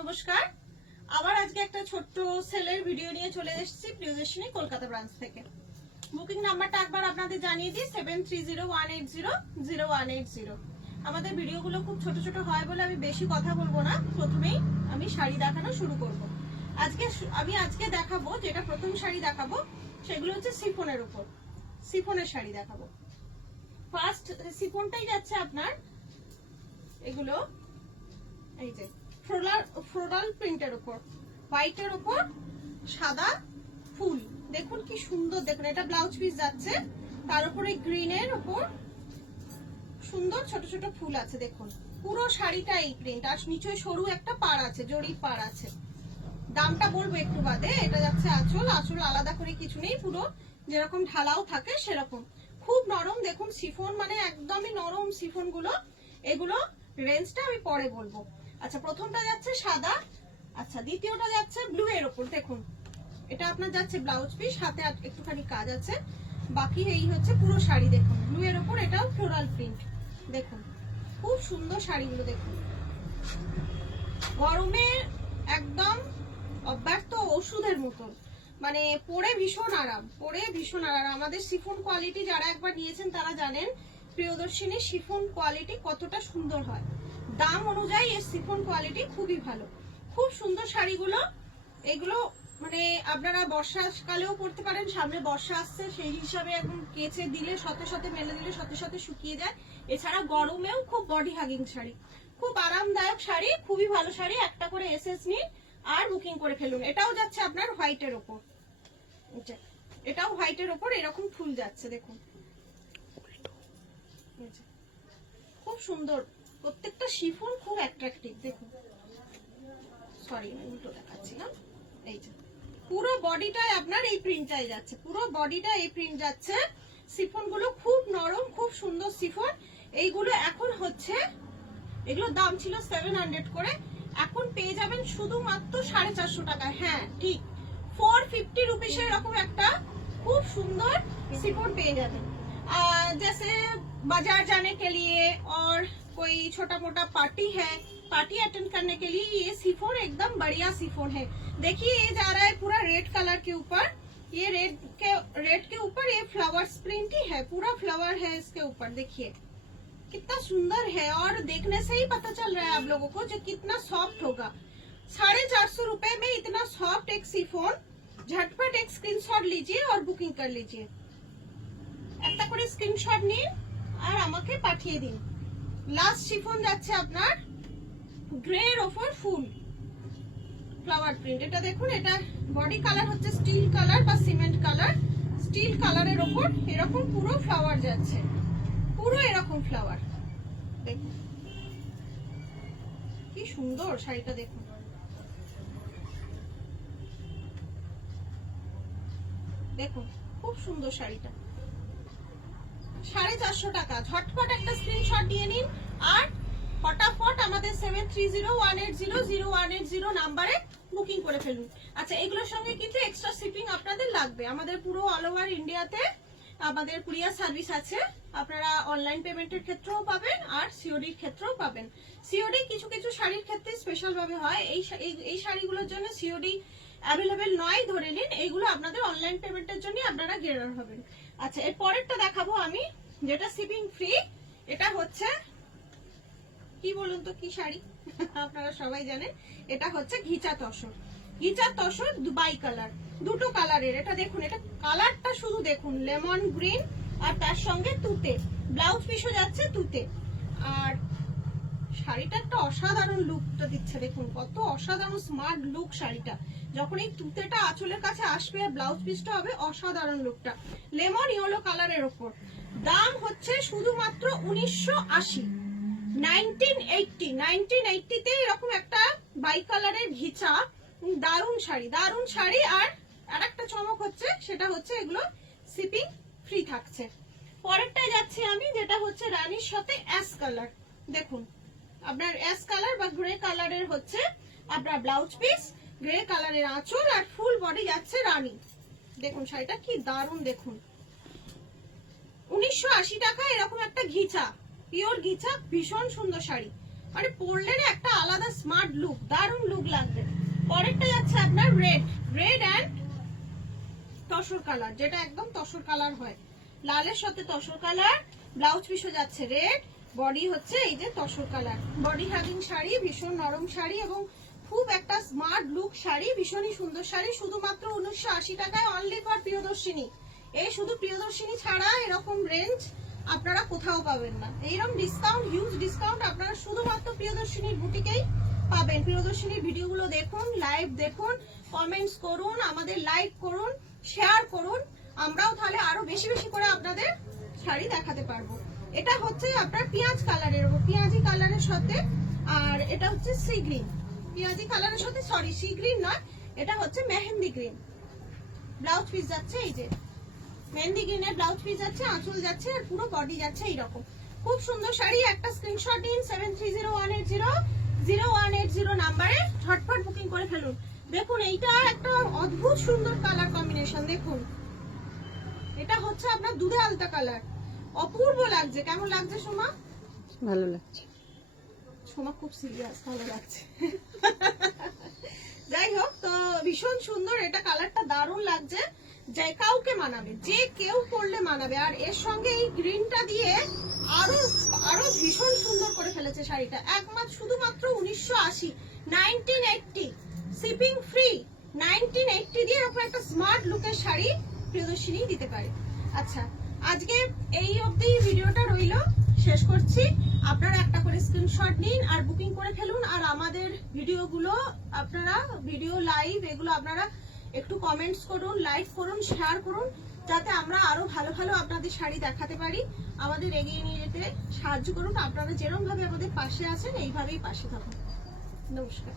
নমস্কার, আবার আজকে একটা ছোট্ট সেলের ভিডিও নিয়ে চলে এসেছি প্রিয়দর্শিনী কলকাতা ব্রাঞ্চ থেকে। বুকিং নাম্বারটা একবার আপনাদের জানিয়ে দিই 7301800180। আমাদের ভিডিওগুলো খুব ছোট ছোট হয় বলে আমি বেশি কথা বলবো না, প্রথমেই আমি শাড়ি দেখানো শুরু করব। আজকে দেখাবো, যেটা প্রথম শাড়ি দেখাবো সেগুলো হচ্ছে সিফনের উপর, সিফনের শাড়ি দেখাবো। ফার্স্ট সিফনটাই যাচ্ছে আপনার এগুলো এই যে ফ্লোরাল প্রিন্টের উপর, হোয়াইটের উপর সাদা ফুল। দেখুন কি সুন্দর, দেখুন এটা ব্লাউজ পিস যাচ্ছে, তার উপরে গ্রিনের উপর সুন্দর ছোট ছোট ফুল আছে। দেখুন পুরো শাড়িটা এই প্রিন্ট, আর নিচে সরু একটা পাড় আছে, জরির পাড় আছে। দামটা বলবো একটু বাদে। এটা যাচ্ছে আঁচল, আঁচল আলাদা করে কিছু নেই, পুরো যেরকম ঢালাও থাকে সেরকম। খুব নরম, দেখুন সিফন মানে একদমই নরম সিফন গুলো। এগুলো রেঞ্জটা আমি পরে বলবো। আচ্ছা, প্রথমটা যাচ্ছে সাদা, আচ্ছা দ্বিতীয়টা যাচ্ছে ব্লু এর উপর। দেখুন এটা আপনার যাচ্ছে ব্লাউজ পিস, হাতে একটুখানি কাজ আছে, বাকি এই হচ্ছে পুরো শাড়ি। দেখুন ব্লু এর উপর এটাও ফ্লোরাল প্রিন্ট। দেখুন খুব সুন্দর শাড়িগুলো, দেখুন গরমে একদম অব্যর্থ ওষুধের মতন, মানে পরে ভীষণ আরাম, পরে ভীষণ আরাম। আমাদের শিফন কোয়ালিটি যারা একবার নিয়েছেন তারা জানেন প্রিয়দর্শিনী শিফন কোয়ালিটি কতটা সুন্দর হয়। দাম অনুযায়ী এর শিফন কোয়ালিটি খুবই ভালো, খুব সুন্দর শাড়িগুলো। এগুলো মানে আপনারা বর্ষাকালেও পরতে পারেন, সামনে বর্ষা আসছে সেই হিসাবে একদম কেচে দিলে সাথে সাথে মেলে দিলে সাথে সাথে শুকিয়ে যায়। এছাড়া গরমেও খুব বডি হাগিং শাড়ি, খুব আরামদায়ক শাড়ি, খুবই ভালো শাড়ি। একটা করে এসএস নিন আর বুকিং করে ফেলুন। এটাও যাচ্ছে আপনার হোয়াইটের ওপর, এটাও হোয়াইটের ওপর এরকম ফুল যাচ্ছে। দেখুন খুব সুন্দর, প্রত্যেকটা শিফন খুব অ্যাট্রাকটিভ। দেখুন সরি আমি উল্টো দেখাচ্ছিলাম। এই যে পুরো বডিটায় আপনার এই প্রিন্টটাই যাচ্ছে, পুরো বডিটা এই প্রিন্ট যাচ্ছে। শিফন গুলো খুব নরম, খুব সুন্দর শিফন। এইগুলো এখন হচ্ছে, এগুলোর দাম ছিল 700 করে, এখন পেয়ে যাবেন শুধুমাত্র 450 টাকায়। হ্যাঁ ঠিক 450 রুপিস এরকম একটা খুব সুন্দর शिफॉन पे जाते हैं। जैसे बाजार जाने के लिए और कोई छोटा मोटा पार्टी है, पार्टी अटेंड करने के लिए ये शिफॉन एकदम बढ़िया शिफॉन है। देखिए ये जा रहा है पूरा रेड कलर के ऊपर, ये रेड के ऊपर ये फ्लावर्स प्रिंट ही है, पूरा फ्लावर है इसके ऊपर। देखिए कितना सुंदर है, और देखने से ही पता चल रहा है आप लोगों को जो कितना सॉफ्ट होगा। 450 रुपए में इतना सॉफ्ट एक शिफॉन, झटपट एक स्क्रीनशॉट लीजिए और बुकिंग कर लीजिए। একটা করে স্ক্রিনশট নিন আর আমাকে পাঠিয়ে দিন। লাস্ট শিফন যাচ্ছে আপনার গ্রে এর উপর ফুল ফ্লাওয়ার প্রিন্ট। এটা দেখুন, এটা বডি কালার হচ্ছে স্টিল কালার বা সিমেন্ট কালার। স্টিল কালারের উপর এরকম পুরো ফ্লাওয়ার যাচ্ছে, পুরো এরকম ফ্লাওয়ার। দেখুন কি সুন্দর শাড়িটা, দেখুন দেখুন খুব সুন্দর শাড়িটা। 450 টাকা, ঝটপট একটা স্ক্রিনশট দিয়ে নিন আর ফটাফট আমাদের 7301800180 নাম্বারে বুকিং করে ফেলুন। আচ্ছা এগুলোর সঙ্গে কিন্তু এক্সট্রা শিপিং আপনাদের লাগবে। আমাদের পুরো অল ওভার ইন্ডিয়াতে আমাদের কুরিয়ার সার্ভিস আছে, আপনারা অনলাইন পেমেন্টের ক্ষেত্রেও পাবেন আর সিওডির ক্ষেত্রেও পাবেন। সিওডি কিছু কিছু শাড়ির ক্ষেত্রে স্পেশাল ভাবে হয়, এই শাড়িগুলোর জন্য সিওডি অ্যাভেলেবেল নয় ধরে নিন, এইগুলো আপনাদের অনলাইন পেমেন্টের জন্য আপনারা গেরার হবেন। আচ্ছা এর পরেরটা দেখাবো আমি, যেটা শিপিং ফ্রি। এটা হচ্ছে কি বলুন তো কি শাড়ি আপনারা সবাই জানেন, এটা হচ্ছে ঘিচা তসর। ঘিচা তসর দুবাই কালার, দুটো কালারের। এটা দেখুন, এটা কালারটা শুধু দেখুন, লেমন গ্রিন আর তার সঙ্গে তুতে, ব্লাউজ পিসও যাচ্ছে তুতে। আর শাড়িটা একটা অসাধারণ লুকটা দিচ্ছে, দেখুন কত অসাধারণ স্মার্ট লুক শাড়িটা। যখন এই তুতেটা আঁচলের কাছে আসবে আর ব্লাউজ পিসটা হবে অসাধারণ লুকটা। লেমন ইয়েলো কালারের উপর দাম হচ্ছে শুধুমাত্র 1980। 1980 তে এরকম একটা বাই কালারের ঘিচা, দারুণ শাড়ি, দারুণ শাড়ি। আর আরেকটা চমক হচ্ছে, সেটা হচ্ছে এগুলো শিপিং ফ্রি থাকছে। পরেরটায় যাচ্ছি আমি, যেটা হচ্ছে রানীর সাথে অ্যাশ কালার। দেখুন আপনার অ্যাশ কালার বা গ্রে কালারের হচ্ছে আপনার ব্লাউজ পিস, গ্রে কালারের আঁচল আর ফুল বডি যাচ্ছে রানী। দেখুন শাড়িটা কি দারুণ, দেখুন 1980 টাকা এরকম একটা ঘিচা, পিওর ঘিচা, ভীষণ সুন্দর শাড়ি। মানে পরলে একটা আলাদা স্মার্ট লুক, দারুণ লুক আপনার রেড অ্যান্ড তসর কালার, যেটা একদম তসর কালার হয়, লালের সাথে তসর কালার। ব্লাউজ পিসও যাচ্ছে রেড, বডি হচ্ছে এই যে tussar colour. Body hugging sari, ভীষণ নরম শাড়ি এবং খুব একটা স্মার্ট লুক শাড়ি, ভীষণই সুন্দর শাড়ি। শুধুমাত্র 1980 টাকায় অনলি ফর প্রিয়দর্শিনী। এই শুধু প্রিয়দর্শিনী ছাড়া এরকম রেঞ্জ আপনারা কোথাও পাবেন না। এইরকম ডিসকাউন্ট, হিউজ ডিসকাউন্ট আপনারা শুধুমাত্র প্রিয়দর্শিনীর বুটিকেই পাবেন। প্রিয়দর্শিনীর ভিডিওগুলো দেখুন, লাইভ দেখুন, কমেন্টস করুন, আমাদের লাইক করুন, শেয়ার করুন, আমরাও তাহলে আরো বেশি বেশি করে আপনাদের শাড়ি দেখাতে পারবো। এটা হচ্ছে আপনার পেঁয়াজ কালারের, পেঁয়াজি কালারের সাথে, আর এটা হচ্ছে সি গ্রিন। পেঁয়াজি কালারের সাথে, সরি সি গ্রিন নয়, এটা হচ্ছে মেহেন্দি গ্রিন। ব্লাউজ পিস যাচ্ছে এই যে মেহেন্দি গ্রিনের ব্লাউজ পিস যাচ্ছে, আঁচল যাচ্ছে, আর পুরো বডি যাচ্ছে এইরকম। খুব সুন্দর শাড়ি। একটা স্ক্রিনশট নিন 7301800180 নাম্বারে, ঝটপট বুকিং করে ফেলুন। দেখুন এইটা একটা অদ্ভুত সুন্দর কালার কম্বিনেশন। দেখুন এটা হচ্ছে আপনার দুধে আলতা কালার, অপূর্ব লাগছে। কেমন লাগছে সোমা? ভালো লাগছে। সোমা খুব সিরিয়াস, ভালো লাগছে। যাই হোক, তো ভীষণ সুন্দর এটা, কালারটা দারুণ লাগছে। যে কাউকে মানাবে, যে কেউ পরলে মানাবে। আর এর সঙ্গে এই গ্রিনটা দিয়ে আরো আরো ভীষণ সুন্দর করে ফেলেছে শাড়িটা। একমাত্র শুধুমাত্র 1980, 1980 শিপিং ফ্রি, 1980 দিয়ে এরকম একটা স্মার্ট লুকের শাড়ি প্রিয়দর্শিনী দিতে পারে। আচ্ছা, আজকে এই অবধি ভিডিওটা রইলো, শেষ করছি। আপনারা একটা করে স্ক্রিনশট নিন আর বুকিং করে ফেলুন। আর আমাদের ভিডিওগুলো আপনারা, ভিডিও লাইভ এগুলো আপনারা একটু কমেন্টস করুন, লাইক করুন, শেয়ার করুন, যাতে আমরা আরো ভালো ভালো আপনাদের শাড়ি দেখাতে পারি। আমাদের এগিয়ে নিয়ে যেতে সাহায্য করুন। আপনারা যেরকম ভাবে আমাদের পাশে আছেন এইভাবেই পাশে থাকুন। নমস্কার।